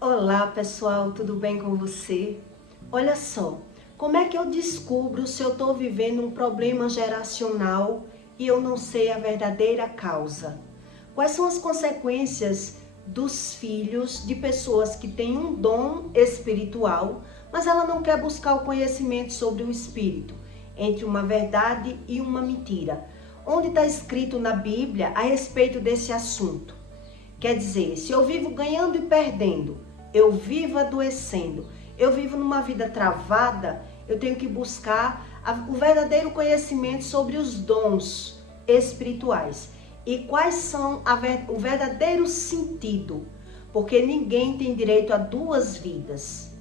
Olá pessoal, tudo bem com você? Olha só, como é que eu descubro se eu estou vivendo um problema geracional e eu não sei a verdadeira causa? Quais são as consequências dos filhos de pessoas que têm um dom espiritual, mas ela não quer buscar o conhecimento sobre o espírito, entre uma verdade e uma mentira? Onde está escrito na Bíblia a respeito desse assunto? Quer dizer, se eu vivo ganhando e perdendo, eu vivo adoecendo, eu vivo numa vida travada, eu tenho que buscar o verdadeiro conhecimento sobre os dons espirituais. E quais são o verdadeiro sentido? Porque ninguém tem direito a duas vidas.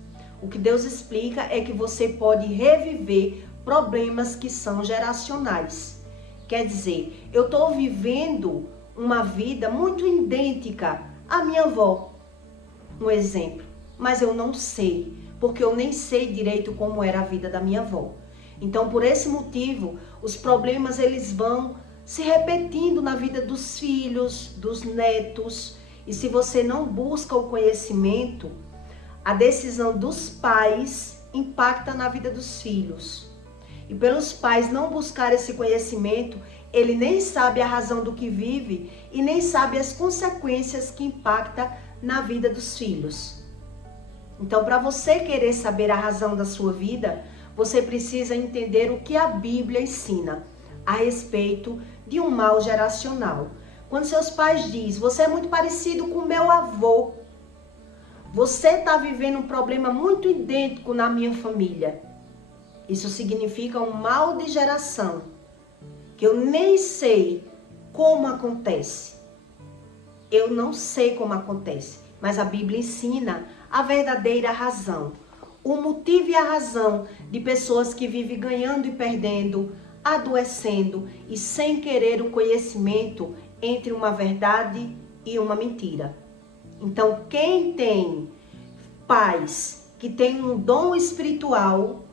O que Deus explica é que você pode reviver problemas que são geracionais. Quer dizer, eu estou vivendo uma vida muito idêntica à minha avó, um exemplo, mas eu não sei, porque eu nem sei direito como era a vida da minha avó. Então, por esse motivo, os problemas eles vão se repetindo na vida dos filhos, dos netos, e se você não busca o conhecimento, a decisão dos pais impacta na vida dos filhos. E pelos pais não buscar esse conhecimento, ele nem sabe a razão do que vive e nem sabe as consequências que impacta na vida dos filhos. Então, para você querer saber a razão da sua vida, você precisa entender o que a Bíblia ensina a respeito de um mal geracional. Quando seus pais dizem, você é muito parecido com meu avô, você está vivendo um problema muito idêntico na minha família. Isso significa um mal de geração, que eu nem sei como acontece. Eu não sei como acontece, mas a Bíblia ensina a verdadeira razão. O motivo e a razão de pessoas que vivem ganhando e perdendo, adoecendo e sem querer o conhecimento entre uma verdade e uma mentira. Então, quem tem pais que têm um dom espiritual,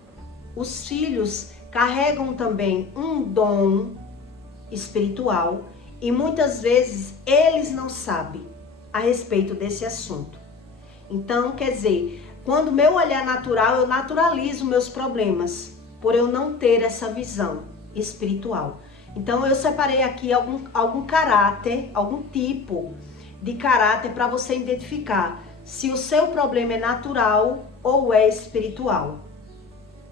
os filhos carregam também um dom espiritual e muitas vezes eles não sabem a respeito desse assunto. Então, quer dizer, quando o meu olhar natural, eu naturalizo meus problemas, por eu não ter essa visão espiritual. Então, eu separei aqui algum caráter, algum tipo de caráter para você identificar se o seu problema é natural ou é espiritual.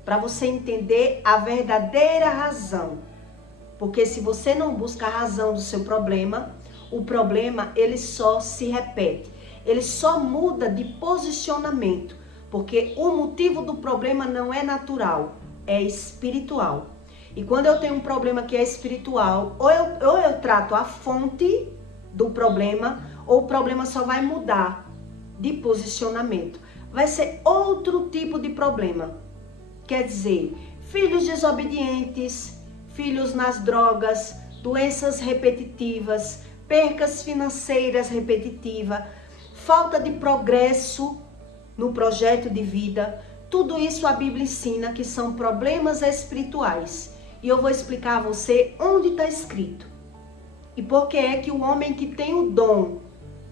Para você entender a verdadeira razão. Porque se você não busca a razão do seu problema, o problema ele só se repete. Ele só muda de posicionamento. Porque o motivo do problema não é natural, é espiritual. E quando eu tenho um problema que é espiritual, ou eu trato a fonte do problema, ou o problema só vai mudar de posicionamento. Vai ser outro tipo de problema. Quer dizer, filhos desobedientes, filhos nas drogas, doenças repetitivas, percas financeiras repetitivas, falta de progresso no projeto de vida. Tudo isso a Bíblia ensina que são problemas espirituais. E eu vou explicar a você onde está escrito. E por que é que o homem que tem o dom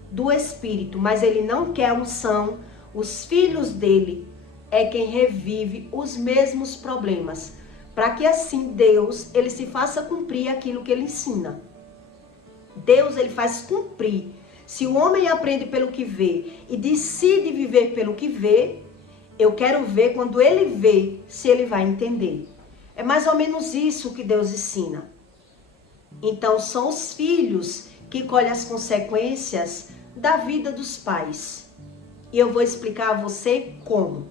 do Espírito, mas ele não quer unção, os filhos dele é quem revive os mesmos problemas, para que assim Deus, ele se faça cumprir aquilo que ele ensina. Deus, ele faz cumprir. Se o homem aprende pelo que vê e decide viver pelo que vê, eu quero ver quando ele vê, se ele vai entender. É mais ou menos isso que Deus ensina. Então, são os filhos que colhem as consequências da vida dos pais. E eu vou explicar a você como.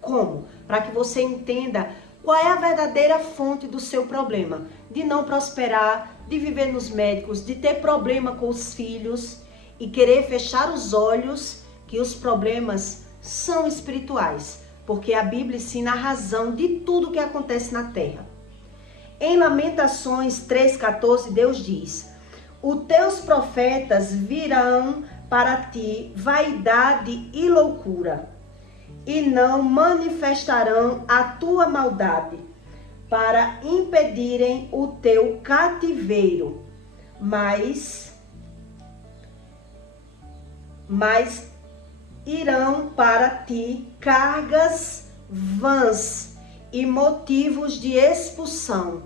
Como? Para que você entenda qual é a verdadeira fonte do seu problema. De não prosperar, de viver nos médicos, de ter problema com os filhos e querer fechar os olhos que os problemas são espirituais. Porque a Bíblia ensina a razão de tudo que acontece na terra. Em Lamentações 3,14, Deus diz: os teus profetas virão para ti vaidade e loucura, e não manifestarão a tua maldade, para impedirem o teu cativeiro, mas irão para ti cargas vãs e motivos de expulsão,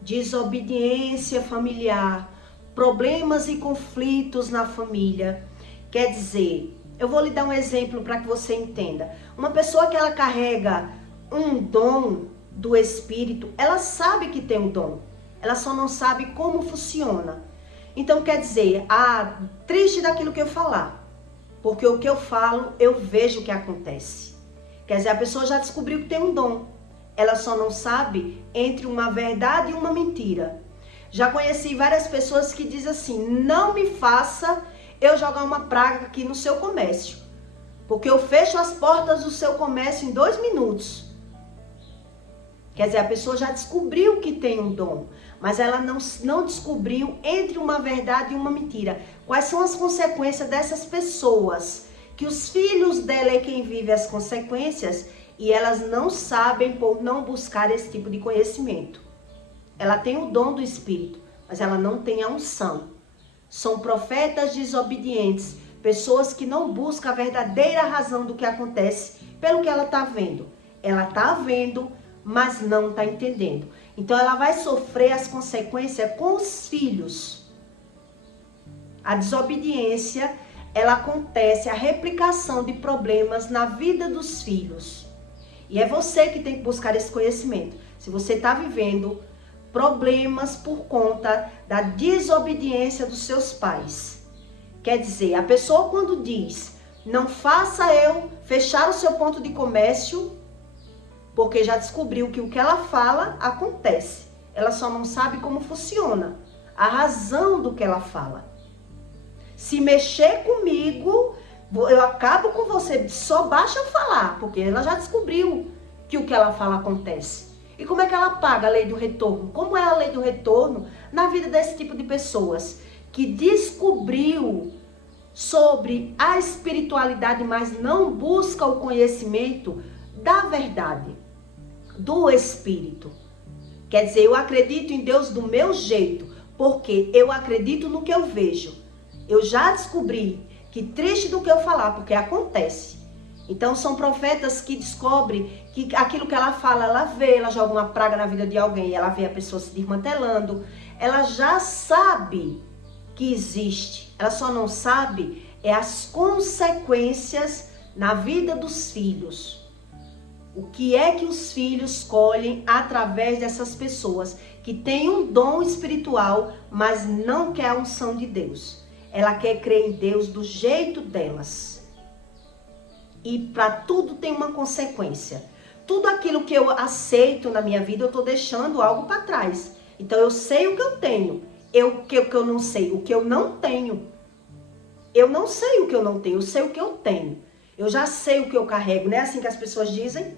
desobediência familiar, problemas e conflitos na família. Quer dizer, eu vou lhe dar um exemplo para que você entenda. Uma pessoa que ela carrega um dom do Espírito, ela sabe que tem um dom, ela só não sabe como funciona. Então quer dizer, triste daquilo que eu falar, porque o que eu falo, eu vejo o que acontece. Quer dizer, a pessoa já descobriu que tem um dom, ela só não sabe entre uma verdade e uma mentira. Já conheci várias pessoas que dizem assim, não me faça eu jogar uma praga aqui no seu comércio, porque eu fecho as portas do seu comércio em 2 minutos. Quer dizer, a pessoa já descobriu que tem um dom, mas ela não descobriu entre uma verdade e uma mentira. Quais são as consequências dessas pessoas? Que os filhos dela é quem vive as consequências e elas não sabem por não buscar esse tipo de conhecimento. Ela tem o dom do Espírito, mas ela não tem a unção. São profetas desobedientes, pessoas que não buscam a verdadeira razão do que acontece pelo que ela está vendo. Ela está vendo, mas não está entendendo. Então ela vai sofrer as consequências com os filhos. A desobediência, ela acontece, a replicação de problemas na vida dos filhos. E é você que tem que buscar esse conhecimento. Se você está vivendo problemas por conta da desobediência dos seus pais. Quer dizer, a pessoa quando diz, não faça eu fechar o seu ponto de comércio, porque já descobriu que o que ela fala acontece. Ela só não sabe como funciona, a razão do que ela fala. Se mexer comigo, eu acabo com você, só basta eu falar, porque ela já descobriu que o que ela fala acontece. E como é que ela paga a lei do retorno? Como é a lei do retorno na vida desse tipo de pessoas que descobriu sobre a espiritualidade, mas não busca o conhecimento da verdade, do Espírito. Quer dizer, eu acredito em Deus do meu jeito, porque eu acredito no que eu vejo. Eu já descobri que triste do que eu falar, porque acontece. Então são profetas que descobrem que aquilo que ela fala, ela vê, ela joga uma praga na vida de alguém, ela vê a pessoa se desmantelando, ela já sabe que existe, ela só não sabe as consequências na vida dos filhos. O que é que os filhos colhem através dessas pessoas que têm um dom espiritual, mas não quer a unção de Deus. Ela quer crer em Deus do jeito delas. E para tudo tem uma consequência. Tudo aquilo que eu aceito na minha vida, eu estou deixando algo para trás. Então eu sei o que eu tenho. O que eu não sei, o que eu não tenho. Eu não sei o que eu não tenho, eu sei o que eu tenho. Eu já sei o que eu carrego, não é assim que as pessoas dizem?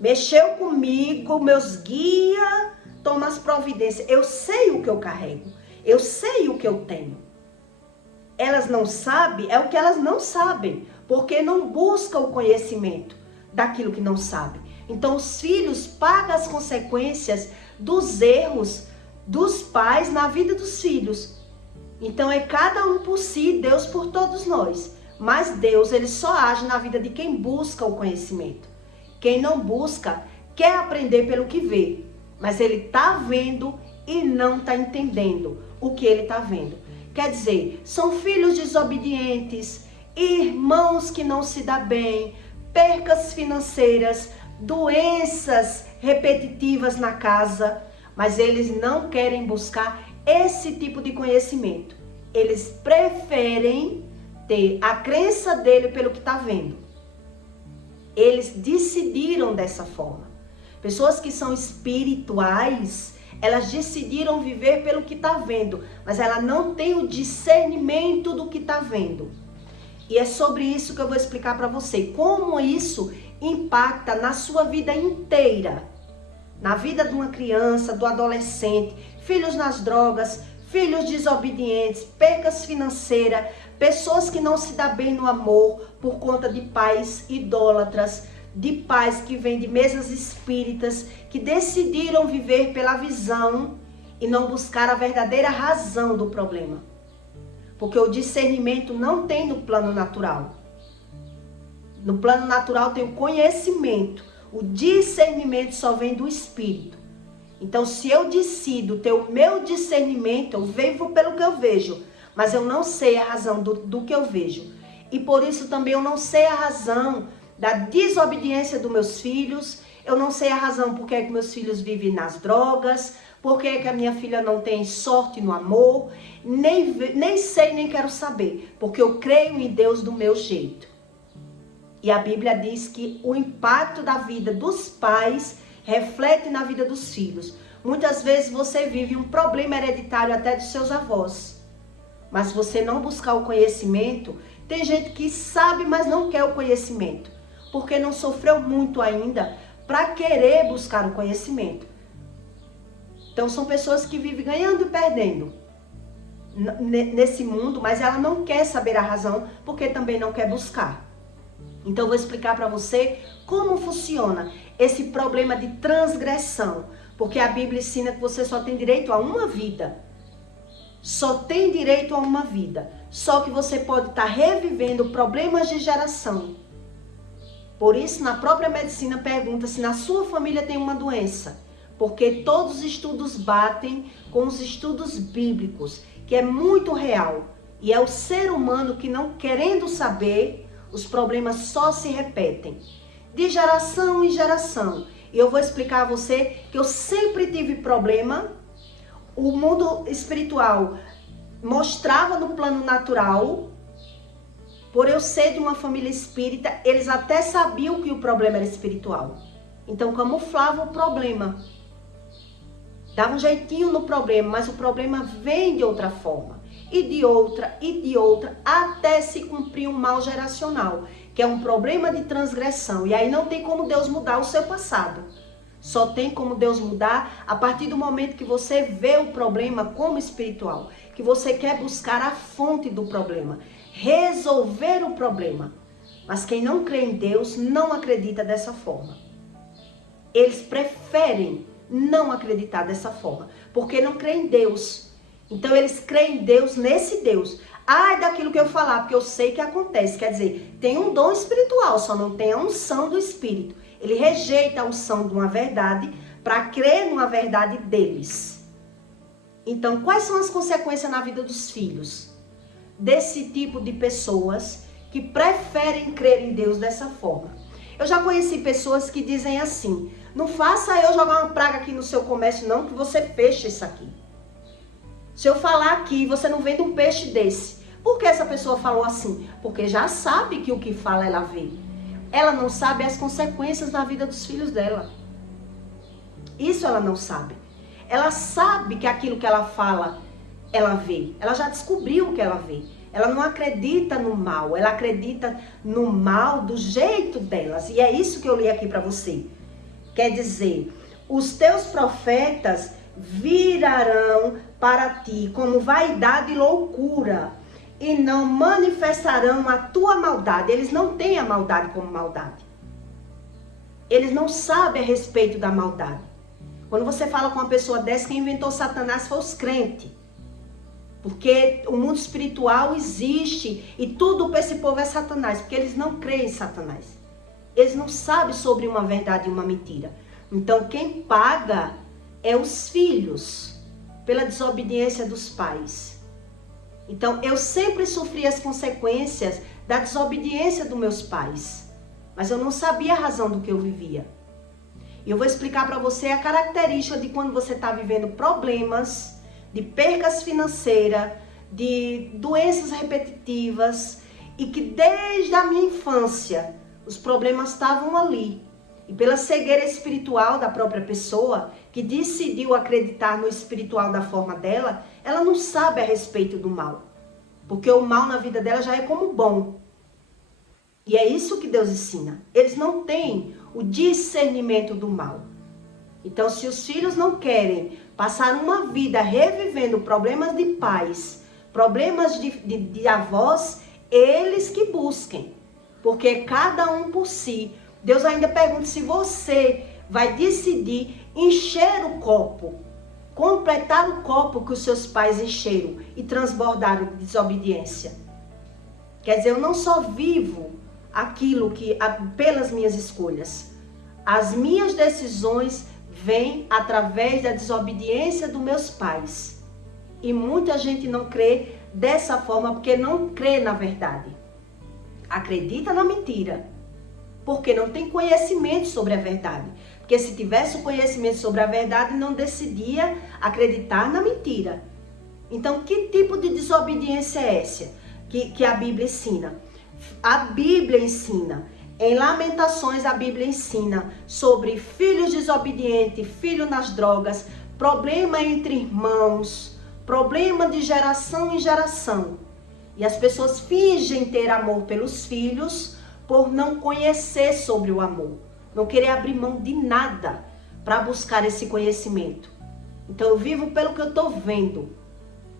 Mexeu comigo, meus guia, toma as providências. Eu sei o que eu carrego, eu sei o que eu tenho. Elas não sabem, é o que elas não sabem, porque não buscam o conhecimento daquilo que não sabem. Então os filhos pagam as consequências dos erros dos pais na vida dos filhos. Então é cada um por si, Deus por todos nós. Mas Deus, ele só age na vida de quem busca o conhecimento. Quem não busca, quer aprender pelo que vê. Mas ele está vendo e não está entendendo o que ele está vendo. Quer dizer, são filhos desobedientes, irmãos que não se dão bem, percas financeiras, doenças repetitivas na casa. Mas eles não querem buscar esse tipo de conhecimento. Eles preferem ter a crença dele pelo que está vendo. Eles decidiram dessa forma. Pessoas que são espirituais, elas decidiram viver pelo que está vendo, mas ela não tem o discernimento do que está vendo. E é sobre isso que eu vou explicar para você, como isso impacta na sua vida inteira. Na vida de uma criança, do adolescente, filhos nas drogas, filhos desobedientes, percas financeiras, pessoas que não se dão bem no amor por conta de pais idólatras, de pais que vêm de mesas espíritas, que decidiram viver pela visão e não buscar a verdadeira razão do problema. Porque o discernimento não tem no plano natural. No plano natural tem o conhecimento. O discernimento só vem do Espírito. Então, se eu decido ter o meu discernimento, eu vivo pelo que eu vejo, mas eu não sei a razão do que eu vejo. E por isso também eu não sei a razão da desobediência dos meus filhos, eu não sei a razão por que meus filhos vivem nas drogas, por que a minha filha não tem sorte no amor, nem sei, nem quero saber, porque eu creio em Deus do meu jeito. E a Bíblia diz que o impacto da vida dos pais reflete na vida dos filhos. Muitas vezes você vive um problema hereditário até dos seus avós, mas você não buscar o conhecimento. Tem gente que sabe, mas não quer o conhecimento, porque não sofreu muito ainda para querer buscar o conhecimento. Então são pessoas que vivem ganhando e perdendo nesse mundo, mas ela não quer saber a razão, porque também não quer buscar. Então eu vou explicar para você como funciona esse problema de transgressão, porque a Bíblia ensina que você só tem direito a uma vida. Só tem direito a uma vida. Só que você pode estar revivendo problemas de geração. Por isso, na própria medicina pergunta se na sua família tem uma doença. Porque todos os estudos batem com os estudos bíblicos, que é muito real. E é o ser humano que, não querendo saber, os problemas só se repetem. De geração em geração. E eu vou explicar a você que eu sempre tive problema. O mundo espiritual mostrava no plano natural. Por eu ser de uma família espírita, eles até sabiam que o problema era espiritual. Então camuflavam o problema. Dava um jeitinho no problema, mas o problema vem de outra forma. E de outra, até se cumprir um mal geracional, que é um problema de transgressão. E aí não tem como Deus mudar o seu passado. Só tem como Deus mudar a partir do momento que você vê o problema como espiritual, que você quer buscar a fonte do problema, resolver o problema. Mas quem não crê em Deus não acredita dessa forma. Eles preferem não acreditar dessa forma, porque não crê em Deus. Então eles creem em Deus, nesse Deus. Ai daquilo que eu falar, porque eu sei que acontece. Quer dizer, tem um dom espiritual, só não tem a unção do Espírito. Ele rejeita a unção de uma verdade para crer numa verdade deles. Então, quais são as consequências na vida dos filhos? Desse tipo de pessoas que preferem crer em Deus dessa forma. Eu já conheci pessoas que dizem assim: não faça eu jogar uma praga aqui no seu comércio não, que você fecha isso aqui. Se eu falar aqui, você não vende um peixe desse. Por que essa pessoa falou assim? Porque já sabe que o que fala ela vê. Ela não sabe as consequências na vida dos filhos dela. Isso ela não sabe. Ela sabe que aquilo que ela fala, ela vê. Ela já descobriu o que ela vê. Ela não acredita no mal. Ela acredita no mal do jeito delas. E é isso que eu li aqui para você. Quer dizer, os teus profetas virarão para ti como vaidade e loucura, e não manifestarão a tua maldade. Eles não têm a maldade como maldade. Eles não sabem a respeito da maldade. Quando você fala com uma pessoa dessa, quem inventou Satanás foi os crentes. Porque o mundo espiritual existe e tudo para esse povo é Satanás, porque eles não creem em Satanás. Eles não sabem sobre uma verdade e uma mentira. Então quem paga é os filhos, pela desobediência dos pais. Então, eu sempre sofri as consequências da desobediência dos meus pais. Mas eu não sabia a razão do que eu vivia. E eu vou explicar para você a característica de quando você está vivendo problemas, de percas financeiras, de doenças repetitivas, e que desde a minha infância, os problemas estavam ali. E pela cegueira espiritual da própria pessoa, que decidiu acreditar no espiritual da forma dela, ela não sabe a respeito do mal. Porque o mal na vida dela já é como bom. E é isso que Deus ensina. Eles não têm o discernimento do mal. Então, se os filhos não querem passar uma vida revivendo problemas de pais, problemas de avós, eles que busquem. Porque cada um por si. Deus ainda pergunta se você vai decidir encher o copo, completar o copo que os seus pais encheram e transbordaram de desobediência. Quer dizer, eu não só vivo aquilo pelas minhas escolhas. As minhas decisões vêm através da desobediência dos meus pais. E muita gente não crê dessa forma porque não crê na verdade. Acredita na mentira, porque não tem conhecimento sobre a verdade. Porque se tivesse o conhecimento sobre a verdade, não decidia acreditar na mentira. Então, que tipo de desobediência é essa que a Bíblia ensina? A Bíblia ensina, em Lamentações a Bíblia ensina sobre filhos desobedientes, filho nas drogas, problema entre irmãos, problema de geração em geração. E as pessoas fingem ter amor pelos filhos por não conhecer sobre o amor, não querer abrir mão de nada para buscar esse conhecimento. Então eu vivo pelo que eu estou vendo.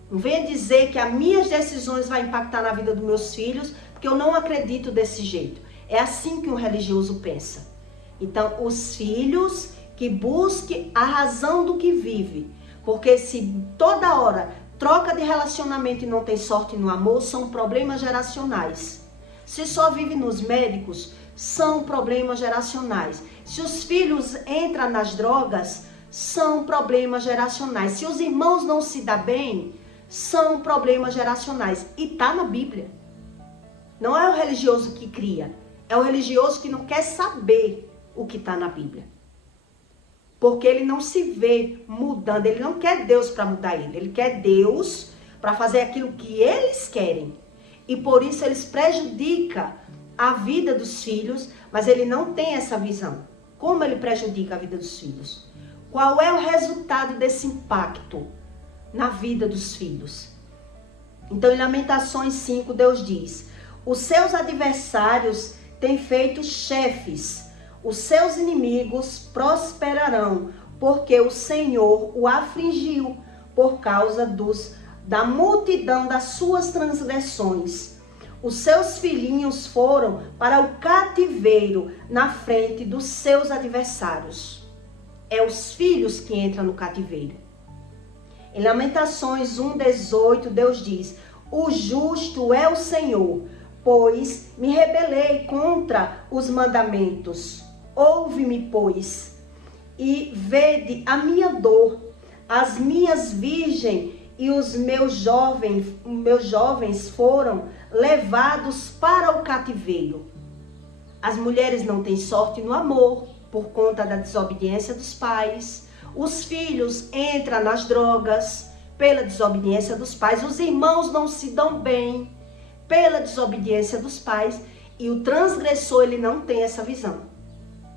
Não venha dizer que as minhas decisões vão impactar na vida dos meus filhos, porque eu não acredito desse jeito. É assim que um religioso pensa. Então, os filhos que busquem a razão do que vive, porque se toda hora troca de relacionamento e não tem sorte no amor, são problemas geracionais. Se só vive nos médicos, são problemas geracionais. Se os filhos entram nas drogas, são problemas geracionais. Se os irmãos não se dão bem, são problemas geracionais. E está na Bíblia. Não é o religioso que cria. É o religioso que não quer saber o que está na Bíblia. Porque ele não se vê mudando. Ele não quer Deus para mudar ele. Ele quer Deus para fazer aquilo que eles querem. E por isso eles prejudicam a vida dos filhos. Mas ele não tem essa visão. Como ele prejudica a vida dos filhos? Qual é o resultado desse impacto na vida dos filhos? Então, em Lamentações 5, Deus diz: os seus adversários têm feito chefes, os seus inimigos prosperarão, porque o Senhor o afligiu por causa da multidão das suas transgressões. Os seus filhinhos foram para o cativeiro na frente dos seus adversários. É os filhos que entram no cativeiro. Em Lamentações 1,18, Deus diz: o justo é o Senhor, pois me rebelei contra os mandamentos. Ouve-me, pois, e vede a minha dor. As minhas virgens e os meus jovens foram levados para o cativeiro. As mulheres não têm sorte no amor por conta da desobediência dos pais. Os filhos entram nas drogas pela desobediência dos pais. Os irmãos não se dão bem pela desobediência dos pais. E o transgressor, ele não tem essa visão.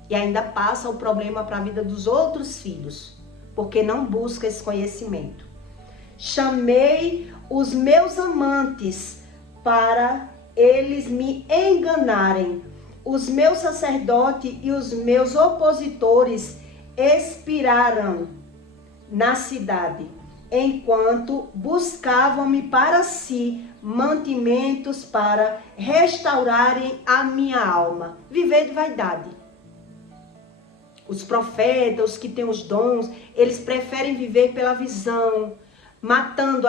E ainda passa o problema para a vida dos outros filhos, porque não busca esse conhecimento. Chamei os meus amantes para eles me enganarem. Os meus sacerdotes e os meus opositores expiraram na cidade, enquanto buscavam-me para si mantimentos para restaurarem a minha alma. Viver de vaidade. Os profetas, os que têm os dons, eles preferem viver pela visão, matando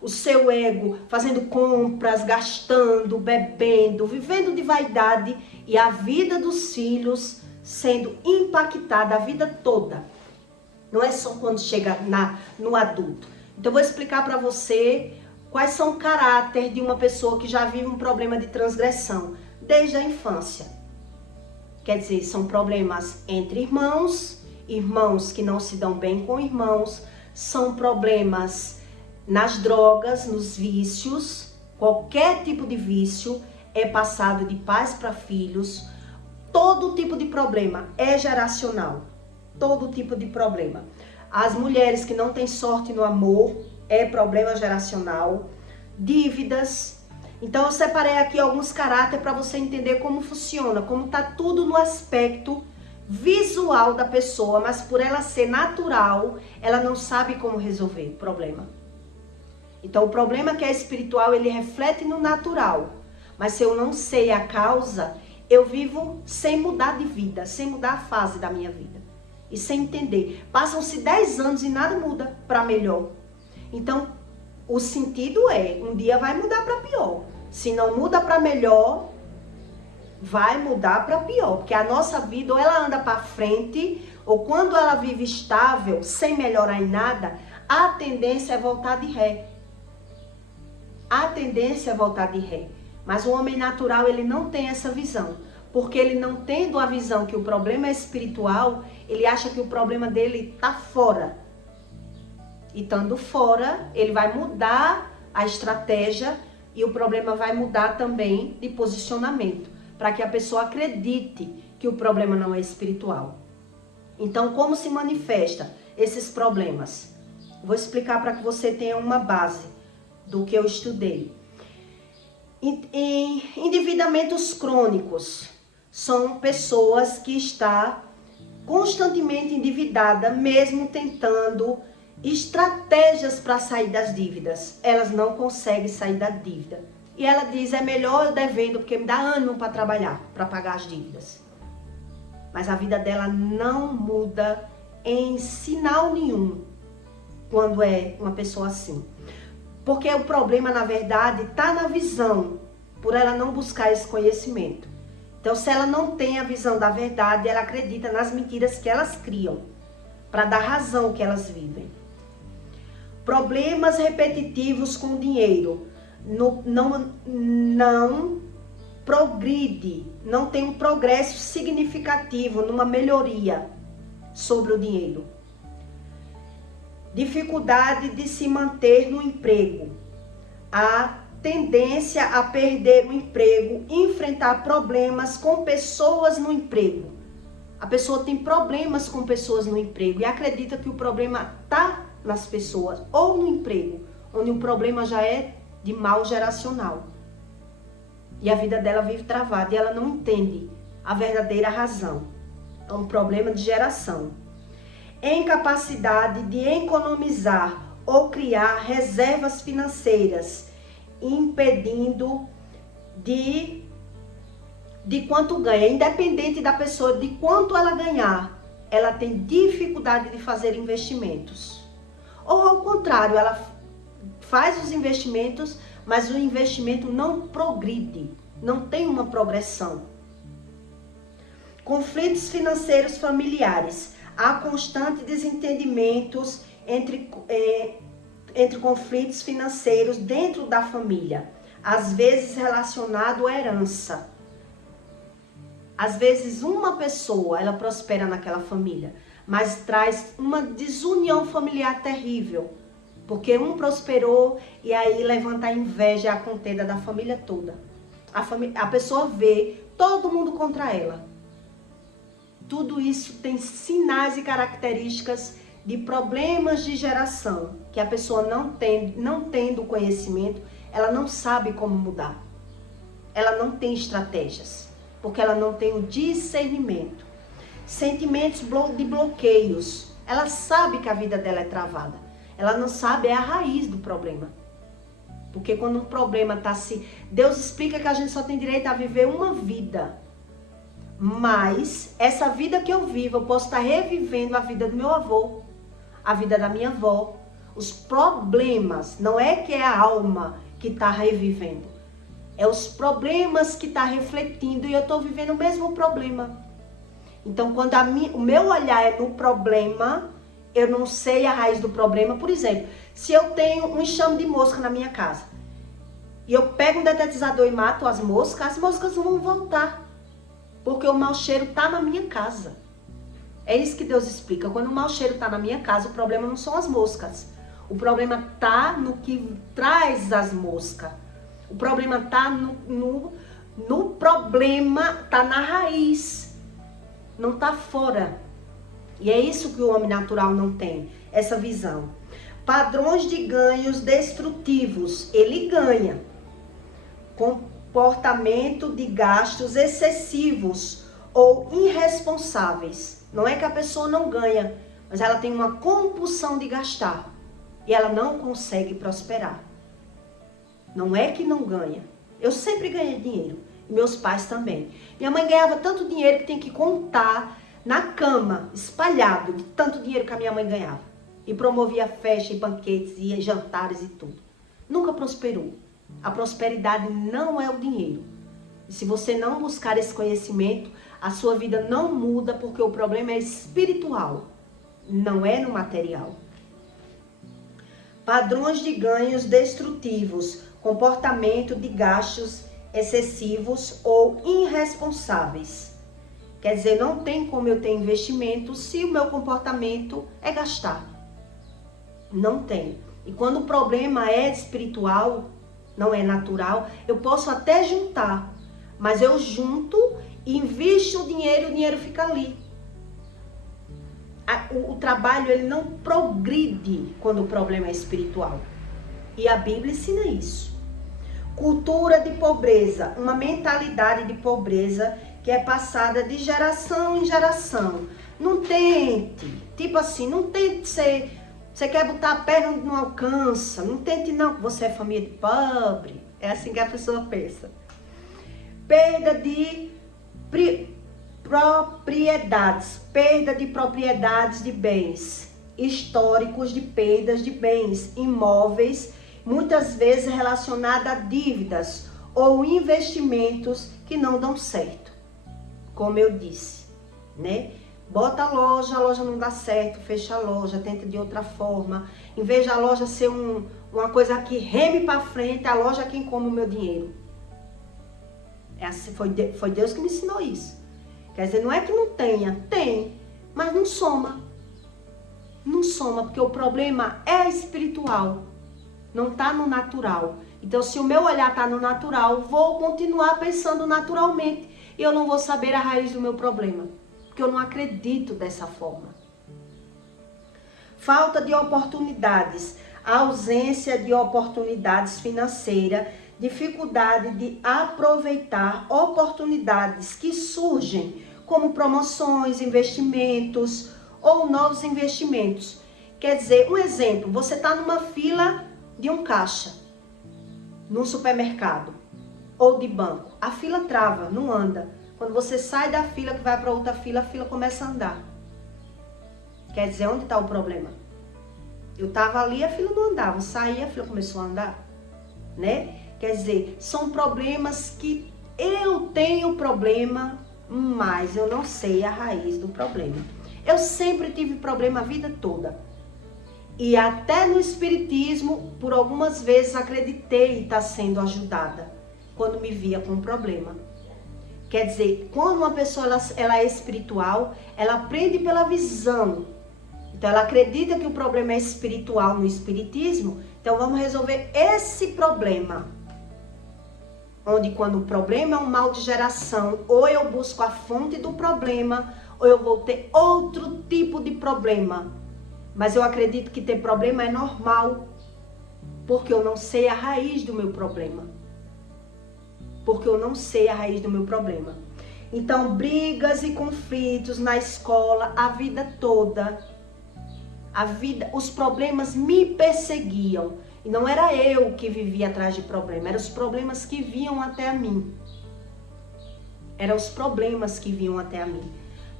o seu ego, fazendo compras, gastando, bebendo, vivendo de vaidade, e a vida dos filhos sendo impactada a vida toda. Não é só quando chega no adulto. Então eu vou explicar para você quais são o caráter de uma pessoa que já vive um problema de transgressão desde a infância. Quer dizer, são problemas entre irmãos, irmãos que não se dão bem com irmãos, são problemas nas drogas, nos vícios. Qualquer tipo de vício é passado de pais para filhos. Todo tipo de problema é geracional. Todo tipo de problema. As mulheres que não têm sorte no amor é problema geracional. Dívidas. Então eu separei aqui alguns caráteres para você entender como funciona, como está tudo no aspecto visual da pessoa, mas por ela ser natural, ela não sabe como resolver o problema. Então o problema que é espiritual, ele reflete no natural, mas se eu não sei a causa, eu vivo sem mudar de vida, sem mudar a fase da minha vida e sem entender. Passam-se 10 anos e nada muda para melhor. Então o sentido é, um dia vai mudar para pior. Se não muda para melhor, vai mudar para pior, porque a nossa vida ou ela anda para frente, ou quando ela vive estável, sem melhorar em nada, a tendência é voltar de ré. A tendência é voltar de ré. Mas o homem natural, ele não tem essa visão. Porque ele não tendo a visão que o problema é espiritual, ele acha que o problema dele está fora. E estando fora, ele vai mudar a estratégia e o problema vai mudar também de posicionamento, para que a pessoa acredite que o problema não é espiritual. Então, como se manifesta esses problemas? Vou explicar para que você tenha uma base do que eu estudei. Endividamentos crônicos são pessoas que estão constantemente endividadas, mesmo tentando estratégias para sair das dívidas. Elas não conseguem sair da dívida. E ela diz, é melhor eu devendo, porque me dá ânimo para trabalhar, para pagar as dívidas. Mas a vida dela não muda em sinal nenhum quando é uma pessoa assim. Porque o problema, na verdade, está na visão, por ela não buscar esse conhecimento. Então, se ela não tem a visão da verdade, ela acredita nas mentiras que elas criam, para dar razão que elas vivem. Problemas repetitivos com o dinheiro. Não progride, não tem um progresso significativo numa melhoria sobre o dinheiro. Dificuldade de se manter no emprego. A tendência a perder o emprego, enfrentar problemas com pessoas no emprego. A pessoa tem problemas com pessoas no emprego e acredita que o problema está nas pessoas ou no emprego, onde o problema já é de mal geracional. E a vida dela vive travada e ela não entende a verdadeira razão. É um problema de geração. Incapacidade de economizar ou criar reservas financeiras, impedindo de quanto ganha. Independente da pessoa de quanto ela ganhar, ela tem dificuldade de fazer investimentos. Ou ao contrário, ela faz os investimentos, mas o investimento não progride, não tem uma progressão. Conflitos financeiros familiares. Há constantes desentendimentos entre conflitos financeiros dentro da família, às vezes relacionado à herança. Às vezes uma pessoa, ela prospera naquela família, mas traz uma desunião familiar terrível, porque um prosperou e aí levanta a inveja e a contenda da família toda. A pessoa vê todo mundo contra ela. Tudo isso tem sinais e características de problemas de geração, que a pessoa não tendo conhecimento, ela não sabe como mudar. Ela não tem estratégias, porque ela não tem o discernimento. Sentimentos de bloqueios. Ela sabe que a vida dela é travada. Ela não sabe a raiz do problema. Porque quando um problema está assim, Deus explica que a gente só tem direito a viver uma vida. Mas essa vida que eu vivo, eu posso estar revivendo a vida do meu avô, a vida da minha avó. Os problemas, não é que é a alma que está revivendo. É os problemas que está refletindo e eu estou vivendo o mesmo problema. Então, quando o meu olhar é no problema, eu não sei a raiz do problema. Por exemplo, se eu tenho um enxame de mosca na minha casa e eu pego um detetizador e mato as moscas vão voltar. Porque o mau cheiro está na minha casa. É isso que Deus explica. Quando o mau cheiro está na minha casa, o problema não são as moscas. O problema está no que traz as moscas. O problema está no problema, está na raiz. Não está fora. E é isso que o homem natural não tem, essa visão. Padrões de ganhos destrutivos. Ele ganha. Comportamento de gastos excessivos ou irresponsáveis. Não é que a pessoa não ganha, mas ela tem uma compulsão de gastar e ela não consegue prosperar. Não é que não ganha. Eu sempre ganhei dinheiro, e meus pais também. Minha mãe ganhava tanto dinheiro que tem que contar na cama, espalhado, de tanto dinheiro que a minha mãe ganhava. E promovia festas e banquetes e jantares e tudo. Nunca prosperou. A prosperidade não é o dinheiro. E se você não buscar esse conhecimento, a sua vida não muda, porque o problema é espiritual, não é no material. Padrões de ganhos destrutivos, comportamento de gastos excessivos ou irresponsáveis. Quer dizer, não tem como eu ter investimento se o meu comportamento é gastar. Não tem. E quando o problema é espiritual, não é natural, eu posso até juntar, mas eu junto e invisto o dinheiro fica ali. O trabalho, ele não progride quando o problema é espiritual. E a Bíblia ensina isso. Cultura de pobreza, uma mentalidade de pobreza que é passada de geração em geração. Não tente, tipo assim, não tente ser, você quer botar a perna onde não alcança, não tente não, você é família de pobre, é assim que a pessoa pensa. Perda de propriedades de bens, históricos de perdas de bens imóveis, muitas vezes relacionada a dívidas ou investimentos que não dão certo. Como eu disse, né? Bota a loja não dá certo, fecha a loja, tenta de outra forma. Em vez da loja ser uma coisa que reme para frente, a loja é quem come o meu dinheiro. Foi Deus que me ensinou isso. Quer dizer, não é que não tenha, tem, mas não soma. Não soma, porque o problema é espiritual, não está no natural. Então, se o meu olhar está no natural, vou continuar pensando naturalmente e eu não vou saber a raiz do meu problema, porque eu não acredito dessa forma. Falta de oportunidades, ausência de oportunidades financeiras, dificuldade de aproveitar oportunidades que surgem, como promoções, investimentos ou novos investimentos. Quer dizer, um exemplo, você está numa fila de um caixa, num supermercado ou de banco. A fila trava, não anda. Quando você sai da fila que vai para outra fila, a fila começa a andar. Quer dizer, onde está o problema? Eu estava ali, a fila não andava. Eu saí, a fila começou a andar, né? Quer dizer, são problemas que eu tenho problema, mas eu não sei a raiz do problema. Eu sempre tive problema a vida toda. E até no espiritismo, por algumas vezes, acreditei estar sendo ajudada quando me via com um problema. Quer dizer, quando uma pessoa ela é espiritual, ela aprende pela visão. Então, ela acredita que o problema é espiritual no espiritismo. Então, vamos resolver esse problema. Onde quando o problema é um mal de geração, ou eu busco a fonte do problema, ou eu vou ter outro tipo de problema. Mas eu acredito que ter problema é normal, porque eu não sei a raiz do meu problema. Porque eu não sei a raiz do meu problema. Então, brigas e conflitos na escola, a vida toda, os problemas me perseguiam. E não era eu que vivia atrás de problema, eram os problemas que vinham até a mim. Eram os problemas que vinham até a mim.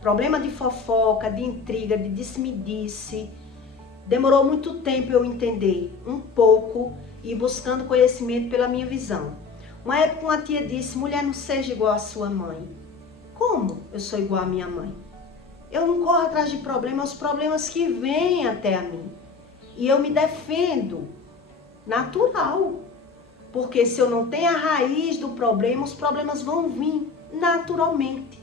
Problema de fofoca, de intriga, de disse-me-disse. Demorou muito tempo eu entender um pouco e buscando conhecimento pela minha visão. Uma época uma tia disse, mulher, não seja igual à sua mãe. Como eu sou igual à minha mãe? Eu não corro atrás de problemas, os problemas que vêm até a mim. E eu me defendo. Natural. Porque se eu não tenho a raiz do problema, os problemas vão vir naturalmente.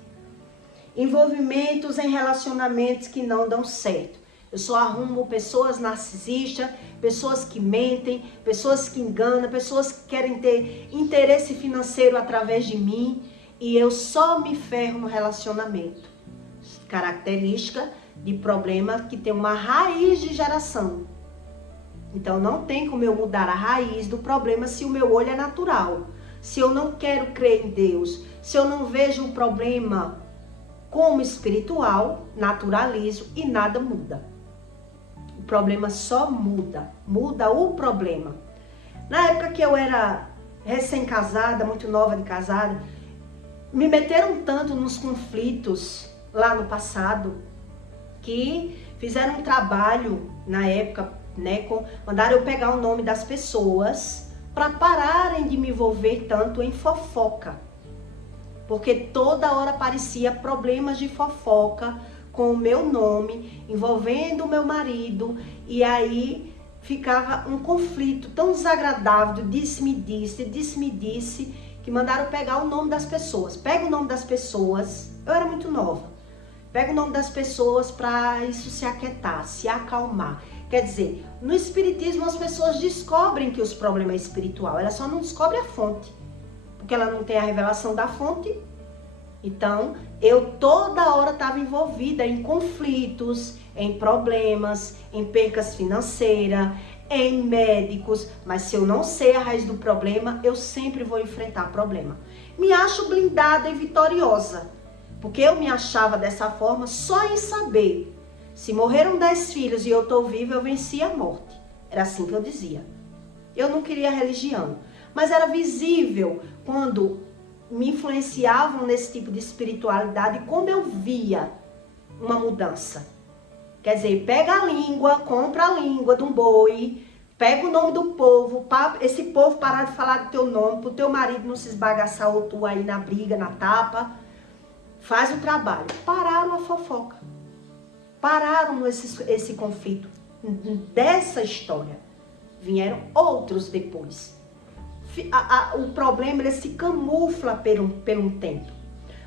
Envolvimentos em relacionamentos que não dão certo. Eu só arrumo pessoas narcisistas, pessoas que mentem, pessoas que enganam, pessoas que querem ter interesse financeiro através de mim. E eu só me ferro no relacionamento. Característica de problema que tem uma raiz de geração. Então não tem como eu mudar a raiz do problema se o meu olho é natural. Se eu não quero crer em Deus, se eu não vejo o problema como espiritual, naturalizo e nada muda. O problema só muda o problema. Na época que eu era recém-casada, muito nova de casada, me meteram tanto nos conflitos lá no passado, que fizeram um trabalho na época, né, mandaram eu pegar o nome das pessoas para pararem de me envolver tanto em fofoca. porque toda hora aparecia problemas de fofoca com o meu nome, envolvendo o meu marido, e aí ficava um conflito tão desagradável, disse-me disse, que mandaram pegar o nome das pessoas. Pega o nome das pessoas, eu era muito nova, pega o nome das pessoas para isso se aquietar, se acalmar. Quer dizer, no espiritismo as pessoas descobrem que os problemas é espiritual, ela só não descobre a fonte, porque ela não tem a revelação da fonte. Então, eu toda hora estava envolvida em conflitos, em problemas, em percas financeiras, em médicos, mas se eu não sei a raiz do problema, eu sempre vou enfrentar problema. Me acho blindada e vitoriosa, porque eu me achava dessa forma só em saber. Se morreram 10 filhos e eu estou viva, eu venci a morte. Era assim que eu dizia. Eu não queria religião, mas era visível quando me influenciavam nesse tipo de espiritualidade, como eu via uma mudança. Quer dizer, pega a língua, compra a língua de um boi, pega o nome do povo, esse povo parar de falar do teu nome, pro teu marido não se esbagaçar ou tu aí na briga, na tapa, faz o trabalho. Pararam a fofoca. Pararam esse conflito dessa história. Vieram outros depois. O problema ele se camufla por um tempo.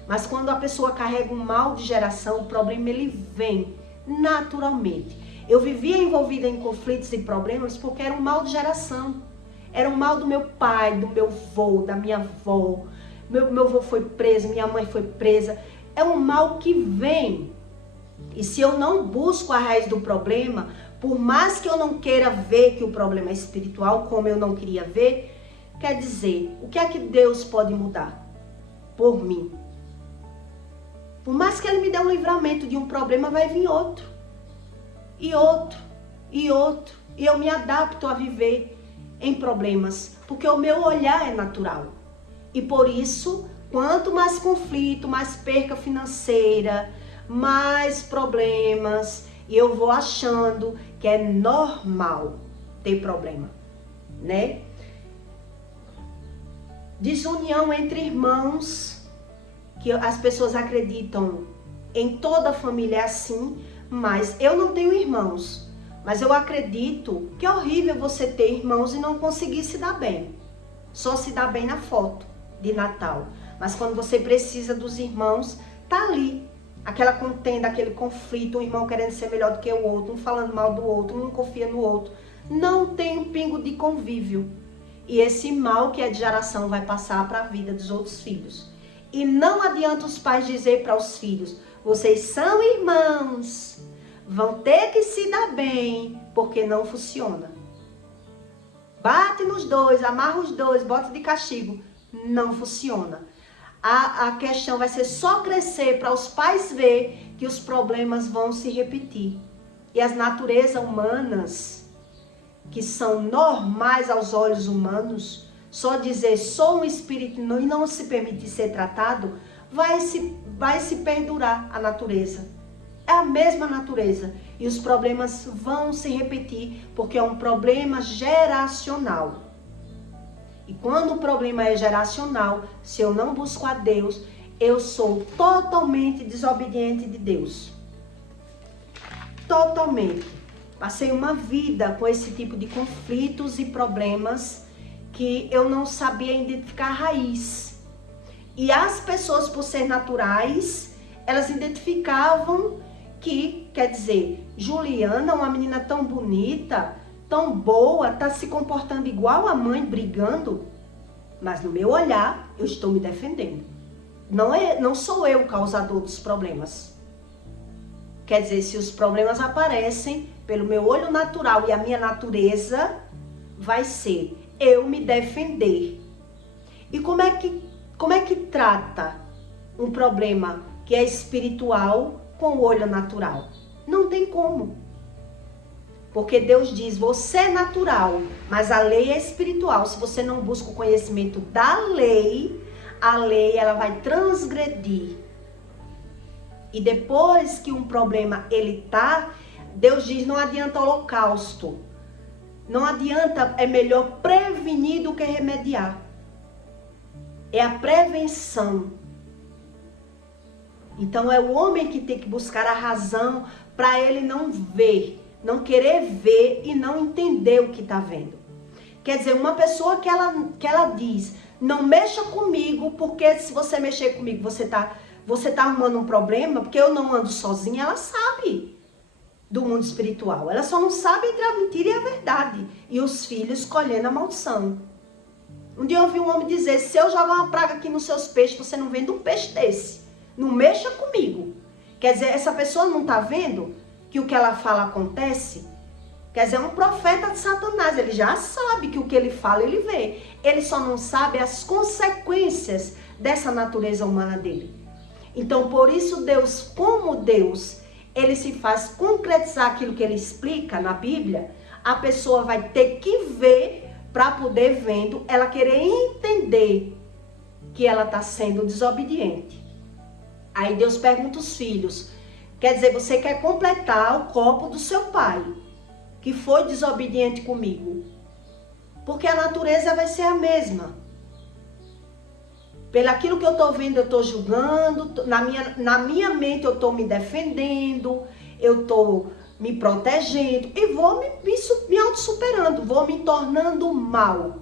Mas quando a pessoa carrega um mal de geração, o problema ele vem naturalmente. Eu vivia envolvida em conflitos e problemas porque era um mal de geração. Era um mal do meu pai, do meu avô, da minha avó. Meu avô foi preso, minha mãe foi presa. É um mal que vem. E se eu não busco a raiz do problema, por mais que eu não queira ver que o problema é espiritual, como eu não queria ver, quer dizer, o que é que Deus pode mudar por mim? Por mais que Ele me dê um livramento de um problema, vai vir outro. E outro, e outro. E eu me adapto a viver em problemas, porque o meu olhar é natural. E por isso, quanto mais conflito, mais perca financeira, mais problemas, e eu vou achando que é normal ter problema, né? Desunião entre irmãos, que as pessoas acreditam em toda a família é assim, mas eu não tenho irmãos, mas eu acredito que é horrível você ter irmãos e não conseguir se dar bem, só se dar bem na foto de Natal, mas quando você precisa dos irmãos, tá ali, aquela contenda, aquele conflito, um irmão querendo ser melhor do que o outro, um falando mal do outro, um não confia no outro, não tem um pingo de convívio. E esse mal que é de geração vai passar para a vida dos outros filhos. E não adianta os pais dizer para os filhos, vocês são irmãos, vão ter que se dar bem, porque não funciona. Bate nos dois, amarra os dois, bota de castigo. Não funciona. A questão vai ser só crescer para os pais ver que os problemas vão se repetir. E as naturezas humanas, que são normais aos olhos humanos, só dizer sou um espírito e não se permitir ser tratado, vai se perdurar a natureza. É a mesma natureza. E os problemas vão se repetir, porque é um problema geracional. E quando o problema é geracional, se eu não busco a Deus, eu sou totalmente desobediente de Deus. Totalmente. Passei uma vida com esse tipo de conflitos e problemas que eu não sabia identificar a raiz. E as pessoas, por ser naturais, elas identificavam que, quer dizer, Juliana, uma menina tão bonita, tão boa, tá se comportando igual a mãe, brigando, mas no meu olhar, eu estou me defendendo. Não sou eu o causador dos problemas. Quer dizer, se os problemas aparecem pelo meu olho natural e a minha natureza, vai ser eu me defender. E como é que trata um problema que é espiritual com o olho natural? Não tem como. Porque Deus diz, você é natural, mas a lei é espiritual. Se você não busca o conhecimento da lei, a lei ela vai transgredir. E depois que um problema ele tá, Deus diz, não adianta holocausto. Não adianta, é melhor prevenir do que remediar. É a prevenção. Então é o homem que tem que buscar a razão para ele não ver, não querer ver e não entender o que está vendo. Quer dizer, uma pessoa que ela diz, não mexa comigo, porque se você mexer comigo, você tá arrumando um problema, porque eu não ando sozinha, ela sabe do mundo espiritual. Ela só não sabe entre a mentira e a verdade. E os filhos escolhendo a maldição. Um dia eu ouvi um homem dizer, se eu jogar uma praga aqui nos seus peixes, você não vende um peixe desse. Não mexa comigo. Quer dizer, essa pessoa não está vendo que o que ela fala acontece? Quer dizer, é um profeta de Satanás. Ele já sabe que o que ele fala, ele vê. Ele só não sabe as consequências dessa natureza humana dele. Então, por isso, Deus, como Deus, ele se faz concretizar aquilo que ele explica na Bíblia, a pessoa vai ter que ver para poder, vendo, ela querer entender que ela está sendo desobediente. Aí Deus pergunta aos filhos, quer dizer, você quer completar o copo do seu pai, que foi desobediente comigo? Porque a natureza vai ser a mesma. Pelo aquilo que eu estou vendo, eu estou julgando, na minha mente eu estou me defendendo, eu estou me protegendo e vou me auto-superando, vou me tornando mal,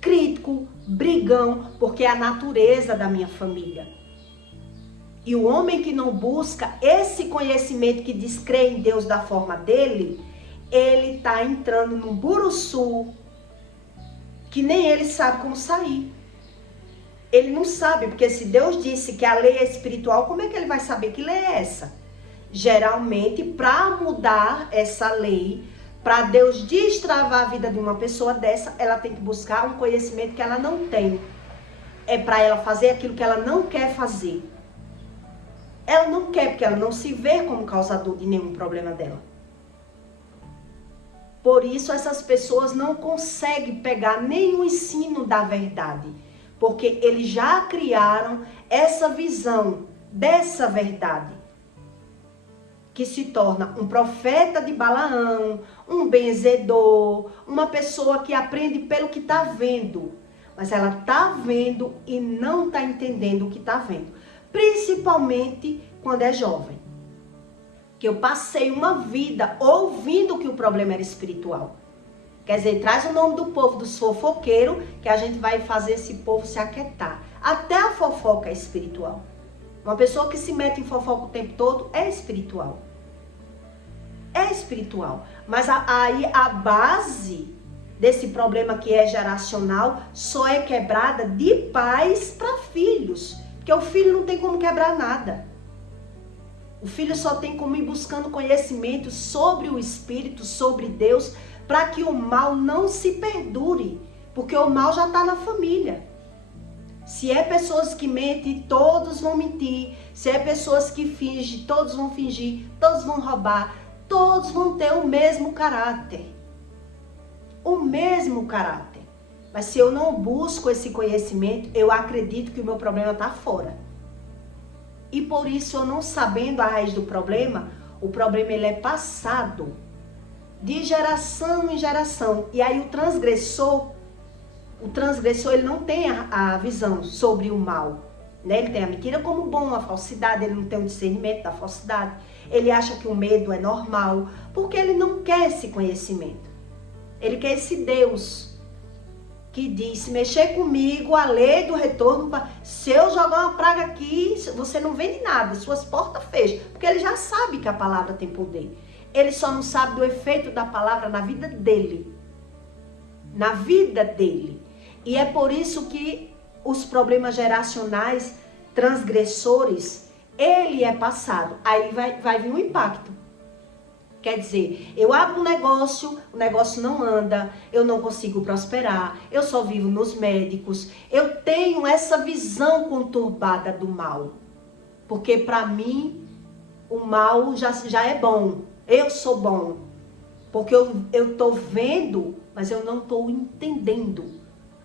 crítico, brigão, porque é a natureza da minha família. E o homem que não busca esse conhecimento, que diz crer em Deus da forma dele, ele está entrando num buruçu que nem ele sabe como sair. Ele não sabe, porque se Deus disse que a lei é espiritual, como é que ele vai saber que lei é essa? Geralmente, para mudar essa lei, para Deus destravar a vida de uma pessoa dessa, ela tem que buscar um conhecimento que ela não tem. É para ela fazer aquilo que ela não quer fazer. Ela não quer, porque ela não se vê como causador de nenhum problema dela. Por isso, essas pessoas não conseguem pegar nenhum ensino da verdade. Porque eles já criaram essa visão dessa verdade. Que se torna um profeta de Balaão, um benzedor, uma pessoa que aprende pelo que está vendo. Mas ela está vendo e não está entendendo o que está vendo. Principalmente quando é jovem. Que eu passei uma vida ouvindo que o problema era espiritual. Quer dizer, traz o nome do povo dos fofoqueiros, que a gente vai fazer esse povo se aquietar. Até a fofoca é espiritual. Uma pessoa que se mete em fofoca o tempo todo é espiritual. É espiritual. Mas aí a base desse problema que é geracional só é quebrada de pais para filhos. Porque o filho não tem como quebrar nada. O filho só tem como ir buscando conhecimento sobre o Espírito, sobre Deus, para que o mal não se perdure. Porque o mal já está na família. Se é pessoas que mentem, todos vão mentir. Se é pessoas que fingem, todos vão fingir, todos vão roubar. Todos vão ter o mesmo caráter. O mesmo caráter. Mas se eu não busco esse conhecimento, eu acredito que o meu problema está fora. E por isso, eu não sabendo a raiz do problema, o problema ele é passado de geração em geração. E aí o transgressor ele não tem a visão sobre o mal. Né? Ele tem a mentira como bom, a falsidade, ele não tem o discernimento da falsidade. Ele acha que o medo é normal, porque ele não quer esse conhecimento. Ele quer esse Deus que diz, se mexer comigo, a lei do retorno, se eu jogar uma praga aqui, você não vende nada, suas portas fecham. Porque ele já sabe que a palavra tem poder. Ele só não sabe do efeito da palavra na vida dele. Na vida dele. E é por isso que os problemas geracionais, transgressores, ele é passado. Aí vai vir um impacto. Quer dizer, eu abro um negócio, o negócio não anda, eu não consigo prosperar, eu só vivo nos médicos. Eu tenho essa visão conturbada do mal. Porque para mim, o mal já é bom. Eu sou bom. Porque eu estou vendo, mas eu não estou entendendo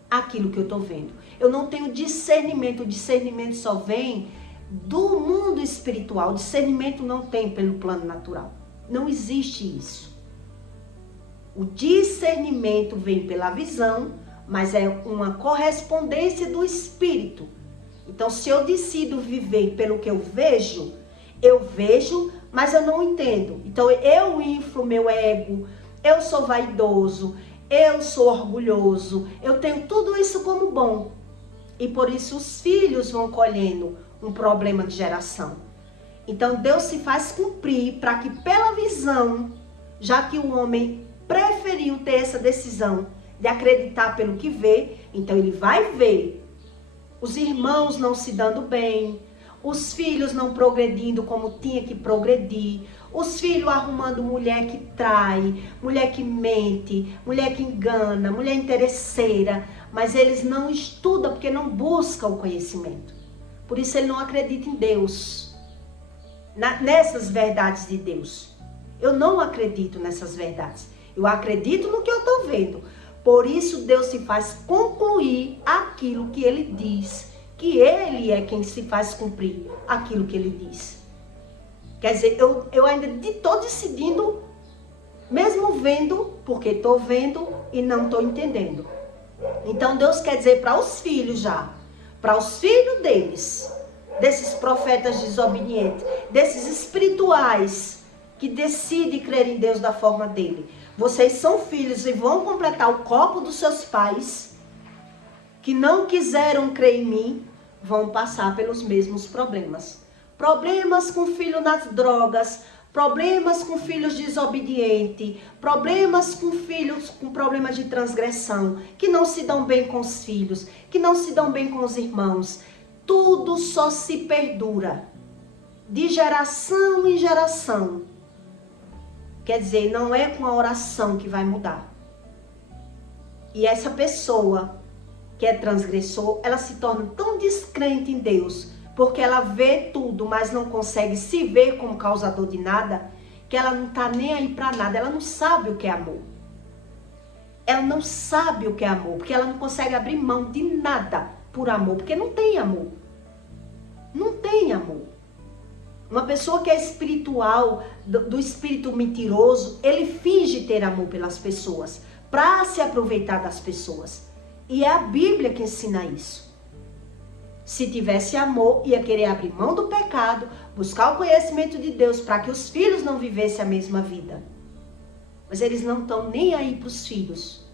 aquilo que eu estou vendo. Eu não tenho discernimento. O discernimento só vem do mundo espiritual. O discernimento não tem pelo plano natural. Não existe isso. O discernimento vem pela visão, mas é uma correspondência do espírito. Então, se eu decido viver pelo que eu vejo, mas eu não entendo. Então, eu inflo meu ego, eu sou vaidoso, eu sou orgulhoso, eu tenho tudo isso como bom. E por isso os filhos vão colhendo um problema de geração. Então, Deus se faz cumprir para que pela visão, já que o homem preferiu ter essa decisão de acreditar pelo que vê, então ele vai ver os irmãos não se dando bem, os filhos não progredindo como tinha que progredir, os filhos arrumando mulher que trai, mulher que mente, mulher que engana, mulher interesseira, mas eles não estudam porque não buscam o conhecimento. Por isso ele não acredita em Deus, nessas verdades de Deus. Eu não acredito nessas verdades, eu acredito no que eu estou vendo. Por isso Deus se faz concluir aquilo que ele diz, que ele é quem se faz cumprir aquilo que ele diz. Quer dizer, eu ainda estou decidindo, mesmo vendo, porque estou vendo e não estou entendendo. Então Deus quer dizer para os filhos já, para os filhos deles, desses profetas desobedientes, desses espirituais que decidem crer em Deus da forma dele. Vocês são filhos e vão completar o copo dos seus pais, que não quiseram crer em mim, vão passar pelos mesmos problemas. Problemas com filho nas drogas, problemas com filhos desobedientes, problemas com filhos com problemas de transgressão, que não se dão bem com os filhos, que não se dão bem com os irmãos. Tudo só se perdura, de geração em geração. Quer dizer, não é com a oração que vai mudar. E essa pessoa que é transgressor, ela se torna tão descrente em Deus, porque ela vê tudo, mas não consegue se ver como causador de nada, que ela não está nem aí para nada, ela não sabe o que é amor. Ela não sabe o que é amor, porque ela não consegue abrir mão de nada por amor, porque não tem amor. Não tem amor. Uma pessoa que é espiritual, do espírito mentiroso, ele finge ter amor pelas pessoas, para se aproveitar das pessoas. E é a Bíblia que ensina isso. Se tivesse amor, ia querer abrir mão do pecado, buscar o conhecimento de Deus, para que os filhos não vivessem a mesma vida. Mas eles não estão nem aí para os filhos.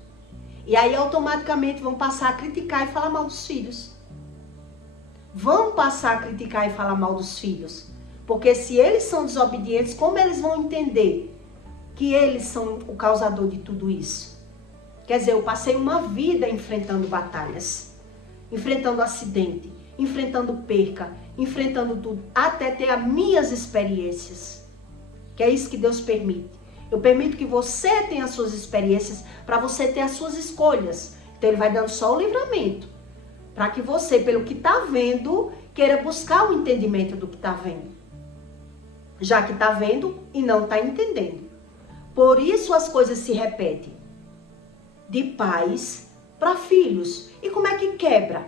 E aí automaticamente vão passar a criticar e falar mal dos filhos. Vão passar a criticar e falar mal dos filhos. Porque se eles são desobedientes, como eles vão entender que eles são o causador de tudo isso? Quer dizer, eu passei uma vida enfrentando batalhas, enfrentando acidente, enfrentando perca, enfrentando tudo, até ter as minhas experiências. Que é isso que Deus permite. Eu permito que você tenha as suas experiências para você ter as suas escolhas. Então ele vai dando só o livramento. Para que você, pelo que está vendo, queira buscar o entendimento do que está vendo. Já que está vendo e não está entendendo. Por isso as coisas se repetem. De pais para filhos. E como é que quebra?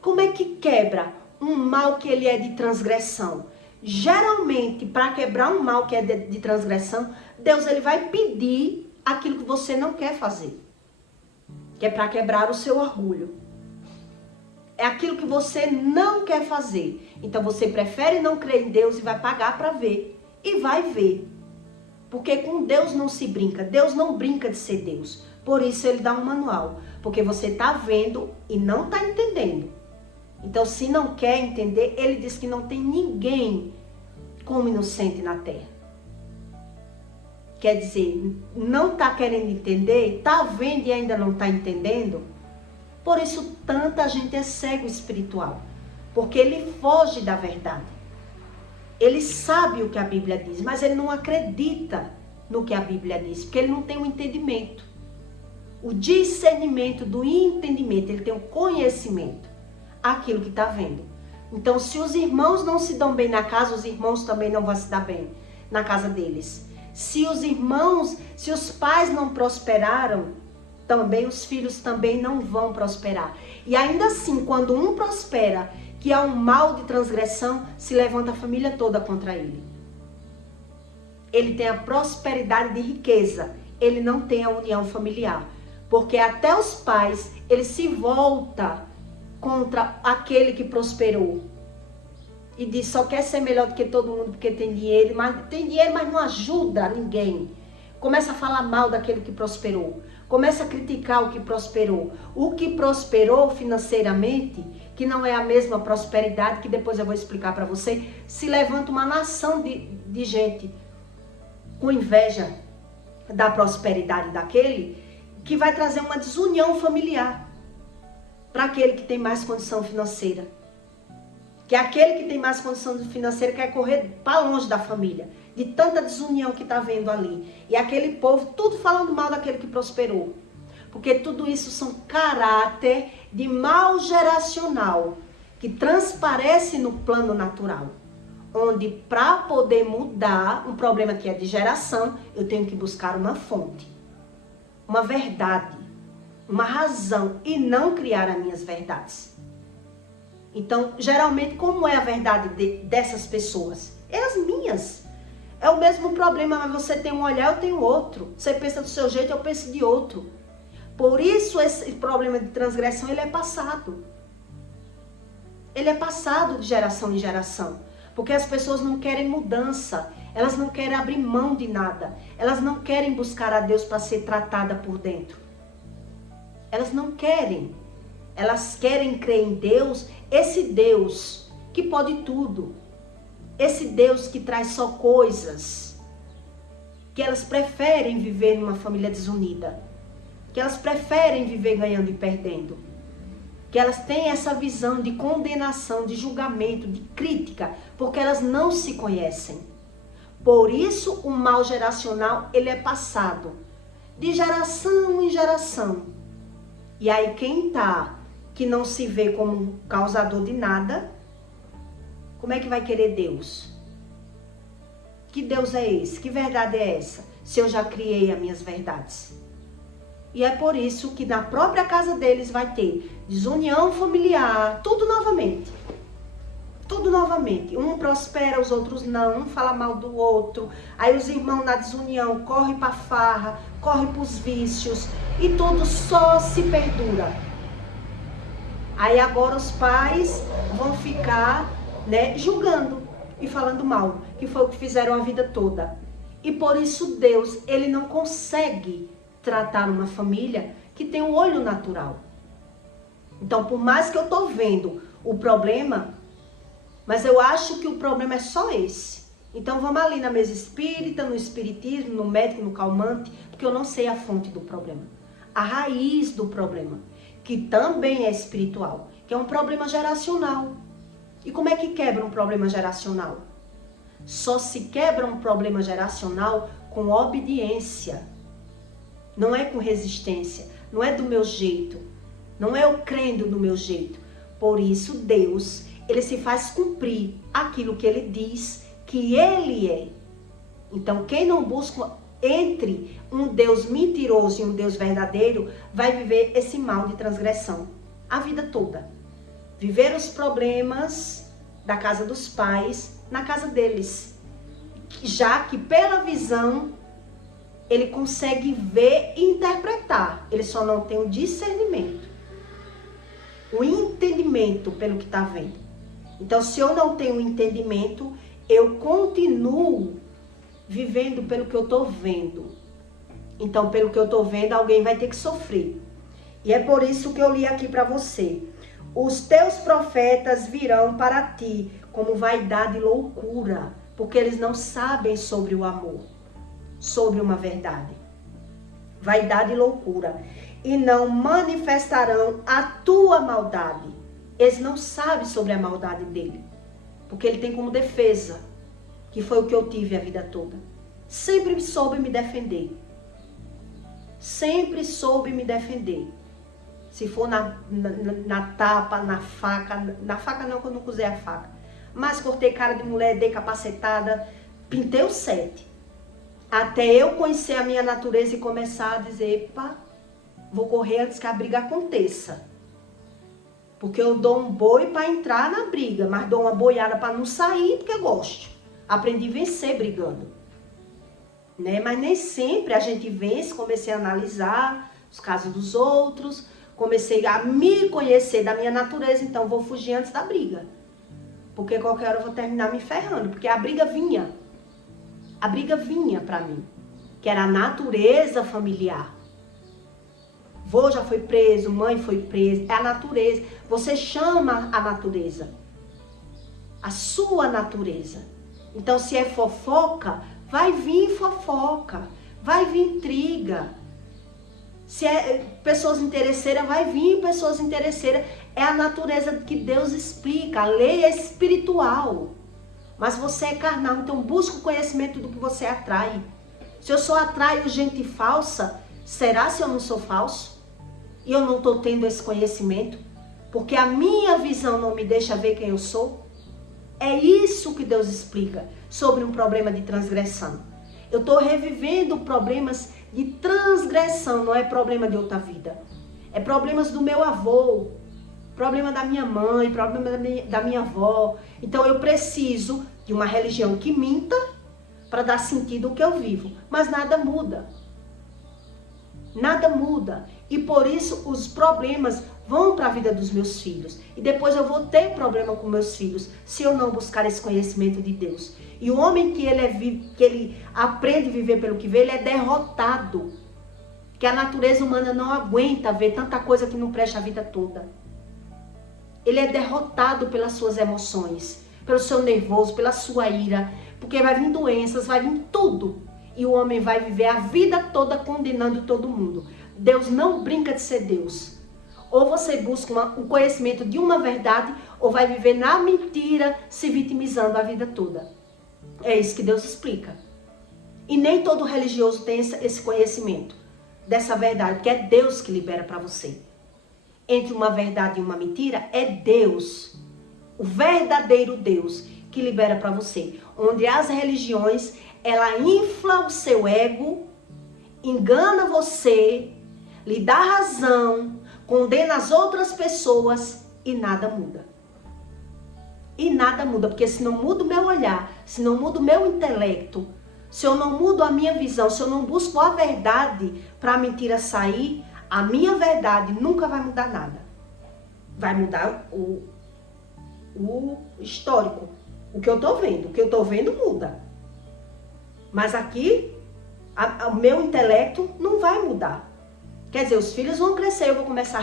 Como é que quebra um mal que ele é de transgressão? Geralmente, para quebrar um mal que é de transgressão, Deus ele vai pedir aquilo que você não quer fazer. Que é para quebrar o seu orgulho. É aquilo que você não quer fazer. Então você prefere não crer em Deus e vai pagar para ver. E vai ver. Porque com Deus não se brinca. Deus não brinca de ser Deus. Por isso ele dá um manual. Porque você está vendo e não está entendendo. Então se não quer entender, ele diz que não tem ninguém como inocente na terra. Quer dizer, não está querendo entender, está vendo e ainda não está entendendo. Por isso tanta gente é cego espiritual. Porque ele foge da verdade. Ele sabe o que a Bíblia diz, mas ele não acredita no que a Bíblia diz. Porque ele não tem o entendimento. O discernimento do entendimento. Ele tem o conhecimento. Aquilo que está vendo. Então se os irmãos não se dão bem na casa, os irmãos também não vão se dar bem na casa deles. Se os pais não prosperaram, também os filhos também não vão prosperar. E ainda assim, quando um prospera, que há um mal de transgressão, se levanta a família toda contra ele. Ele tem a prosperidade de riqueza, ele não tem a união familiar. Porque até os pais, ele se volta contra aquele que prosperou. E diz, só quer ser melhor do que todo mundo porque tem dinheiro, mas não ajuda ninguém. Começa a falar mal daquele que prosperou. Começa a criticar o que prosperou. O que prosperou financeiramente, que não é a mesma prosperidade, que depois eu vou explicar para você, se levanta uma nação de gente com inveja da prosperidade daquele, que vai trazer uma desunião familiar para aquele que tem mais condição financeira. Que aquele que tem mais condição financeira quer correr para longe da família, de tanta desunião que está havendo ali. E aquele povo, tudo falando mal daquele que prosperou. Porque tudo isso são caráter de mal geracional, que transparece no plano natural. Onde para poder mudar um problema que é de geração, eu tenho que buscar uma fonte, uma verdade, uma razão e não criar as minhas verdades. Então, geralmente, como é a verdade dessas pessoas? É as minhas. É o mesmo problema, mas você tem um olhar, eu tenho outro. Você pensa do seu jeito, eu penso de outro. Por isso, esse problema de transgressão, ele é passado. Ele é passado de geração em geração. Porque as pessoas não querem mudança. Elas não querem abrir mão de nada. Elas não querem buscar a Deus para ser tratada por dentro. Elas não querem. Elas querem crer em Deus, esse Deus que pode tudo. Esse Deus que traz só coisas. Que elas preferem viver numa família desunida. Que elas preferem viver ganhando e perdendo. Que elas têm essa visão de condenação, de julgamento, de crítica, porque elas não se conhecem. Por isso, o mal geracional, ele é passado de geração em geração. E aí, quem que não se vê como um causador de nada, como é que vai querer Deus? Que Deus é esse? Que verdade é essa? Se eu já criei as minhas verdades. E é por isso que na própria casa deles vai ter desunião familiar, tudo novamente. Tudo novamente. Um prospera, os outros não. Um fala mal do outro. Aí os irmãos na desunião correm para farra, correm para os vícios. E tudo só se perdura. Aí agora os pais vão ficar, julgando e falando mal. Que foi o que fizeram a vida toda. E por isso Deus, ele não consegue tratar uma família que tem um olho natural. Então, por mais que eu tô vendo o problema, mas eu acho que o problema é só esse. Então, vamos ali na mesa espírita, no espiritismo, no médico, no calmante, porque eu não sei a fonte do problema. A raiz do problema, que também é espiritual, que é um problema geracional. E como é que quebra um problema geracional? Só se quebra um problema geracional com obediência. Não é com resistência, não é do meu jeito, não é eu crendo do meu jeito. Por isso Deus, ele se faz cumprir aquilo que ele diz que ele é. Então quem não busca entre um Deus mentiroso e um Deus verdadeiro, vai viver esse mal de transgressão a vida toda. Viver os problemas da casa dos pais na casa deles. Já que pela visão ele consegue ver e interpretar. Ele só não tem o discernimento. O entendimento pelo que está vendo. Então, se eu não tenho entendimento, eu continuo vivendo pelo que eu estou vendo. Então, pelo que eu estou vendo, alguém vai ter que sofrer. E é por isso que eu li aqui para você. Os teus profetas virão para ti como vaidade e loucura, porque eles não sabem sobre o amor. Sobre uma verdade, vaidade e loucura, e não manifestarão a tua maldade. Eles não sabem sobre a maldade dele, porque ele tem como defesa, que foi o que eu tive a vida toda. Sempre soube me defender, sempre soube me defender. Se for na tapa, na faca não, que eu nunca usei a faca, mas cortei cara de mulher, dei capacetada, pintei o 7. Até eu conhecer a minha natureza e começar a dizer, epa, vou correr antes que a briga aconteça. Porque eu dou um boi para entrar na briga, mas dou uma boiada para não sair, porque eu gosto. Aprendi a vencer brigando. Mas nem sempre a gente vence. Comecei a analisar os casos dos outros, comecei a me conhecer da minha natureza, então vou fugir antes da briga. Porque qualquer hora eu vou terminar me ferrando, porque a briga vinha. A briga vinha pra mim, que era a natureza familiar. Vô já foi preso, mãe foi presa, é a natureza. Você chama a natureza, a sua natureza. Então se é fofoca, vai vir fofoca, vai vir intriga. Se é pessoas interesseiras, vai vir pessoas interesseiras. É a natureza que Deus explica, a lei é espiritual. Mas você é carnal, então busca o conhecimento do que você atrai. Se eu só atraio gente falsa, será se eu não sou falso? E eu não estou tendo esse conhecimento? Porque a minha visão não me deixa ver quem eu sou? É isso que Deus explica sobre um problema de transgressão. Eu estou revivendo problemas de transgressão, não é problema de outra vida. É problemas do meu avô, problema da minha mãe, problema da minha avó. Então eu preciso de uma religião que minta para dar sentido ao que eu vivo. Mas nada muda. Nada muda. E por isso os problemas vão para a vida dos meus filhos. E depois eu vou ter problema com meus filhos se eu não buscar esse conhecimento de Deus. E o homem que ele aprende a viver pelo que vê, ele é derrotado. Que a natureza humana não aguenta ver tanta coisa que não presta a vida toda. Ele é derrotado pelas suas emoções, pelo seu nervoso, pela sua ira. Porque vai vir doenças, vai vir tudo. E o homem vai viver a vida toda condenando todo mundo. Deus não brinca de ser Deus. Ou você busca o conhecimento de uma verdade, ou vai viver na mentira, se vitimizando a vida toda. É isso que Deus explica. E nem todo religioso tem esse conhecimento dessa verdade, porque é Deus que libera para você. Entre uma verdade e uma mentira, é Deus, o verdadeiro Deus, que libera para você. Onde as religiões, ela infla o seu ego, engana você, lhe dá razão, condena as outras pessoas e nada muda. E nada muda, porque se não muda o meu olhar, se não muda o meu intelecto, se eu não mudo a minha visão, se eu não busco a verdade para a mentira sair, a minha verdade nunca vai mudar nada. Vai mudar o histórico. O que eu tô vendo. O que eu tô vendo muda. Mas aqui, o meu intelecto não vai mudar. Quer dizer, os filhos vão crescer, eu vou começar a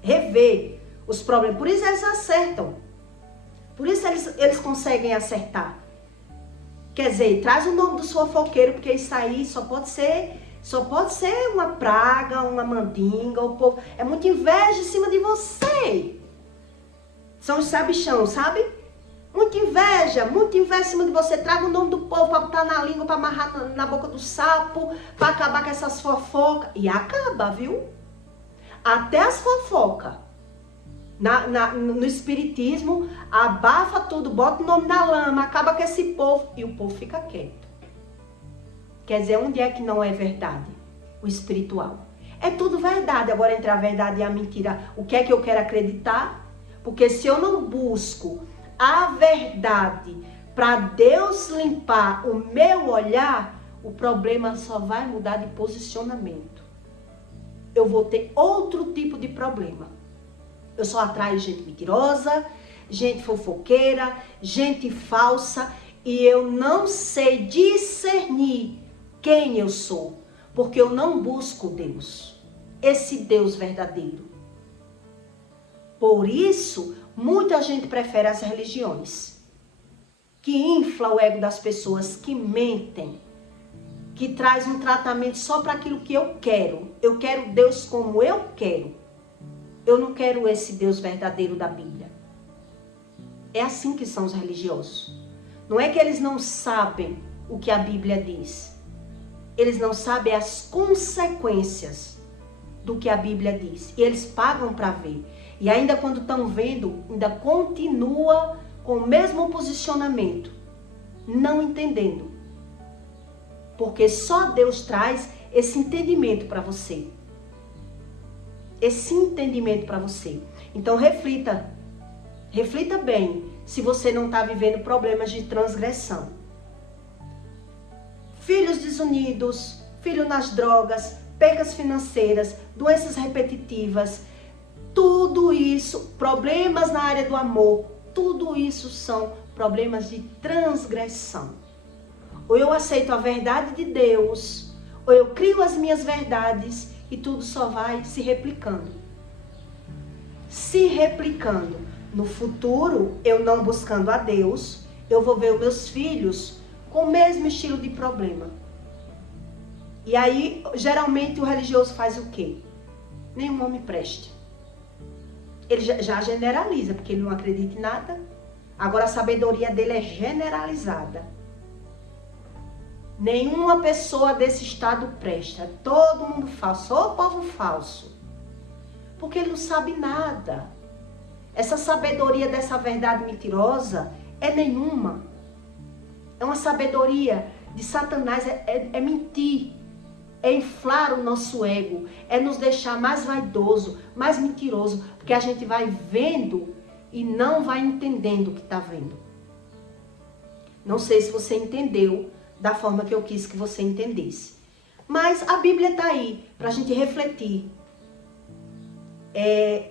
rever os problemas. Por isso eles acertam. Por isso eles conseguem acertar. Quer dizer, traz o nome dos fofoqueiros, porque isso aí só pode ser uma praga, uma mandinga, o povo. É muita inveja em cima de você. São os sabichão, sabe? Muita inveja em cima de você. Traga o nome do povo para botar na língua, para amarrar na boca do sapo, para acabar com essas fofocas. E acaba, viu? Até as fofocas. No espiritismo, abafa tudo, bota o nome na lama, acaba com esse povo e o povo fica quieto. Quer dizer, onde é que não é verdade? O espiritual. É tudo verdade. Agora, entre a verdade e a mentira, o que é que eu quero acreditar? Porque se eu não busco a verdade para Deus limpar o meu olhar, o problema só vai mudar de posicionamento. Eu vou ter outro tipo de problema. Eu só atraio gente mentirosa, gente fofoqueira, gente falsa, e eu não sei discernir quem eu sou, porque eu não busco Deus, esse Deus verdadeiro. Por isso, muita gente prefere as religiões, que infla o ego das pessoas, que mentem, que traz um tratamento só para aquilo que eu quero. Eu quero Deus como eu quero. Eu não quero esse Deus verdadeiro da Bíblia. É assim que são os religiosos. Não é que eles não sabem o que a Bíblia diz. Eles não sabem as consequências do que a Bíblia diz. E eles pagam para ver. E ainda quando estão vendo, ainda continua com o mesmo posicionamento. Não entendendo. Porque só Deus traz esse entendimento para você. Esse entendimento para você. Então reflita bem se você não está vivendo problemas de transgressão. Filhos desunidos, filho nas drogas, percas financeiras, doenças repetitivas, tudo isso, problemas na área do amor, tudo isso são problemas de transgressão. Ou eu aceito a verdade de Deus, ou eu crio as minhas verdades e tudo só vai se replicando. Se replicando. No futuro, eu não buscando a Deus, eu vou ver os meus filhos com o mesmo estilo de problema. E aí, geralmente, o religioso faz o quê? Nenhum homem preste. Ele já generaliza, porque ele não acredita em nada. Agora, a sabedoria dele é generalizada. Nenhuma pessoa desse estado presta. Todo mundo falso. Ô povo falso. Porque ele não sabe nada. Essa sabedoria dessa verdade mentirosa é nenhuma. É uma sabedoria de Satanás, é mentir. É inflar o nosso ego, é nos deixar mais vaidoso, mais mentiroso, porque a gente vai vendo e não vai entendendo o que está vendo. Não sei se você entendeu da forma que eu quis que você entendesse. Mas a Bíblia está aí para a gente refletir.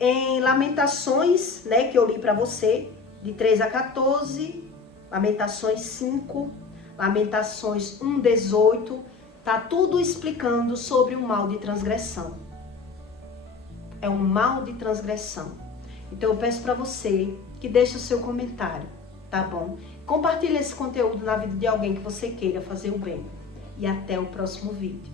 Em Lamentações, né, que eu li para você, de 3 a 14, Lamentações 5, Lamentações 1, 18, tá tudo explicando sobre o mal de transgressão. É um mal de transgressão. Então eu peço para você que deixe o seu comentário, tá bom? Compartilhe esse conteúdo na vida de alguém que você queira fazer o bem. E até o próximo vídeo.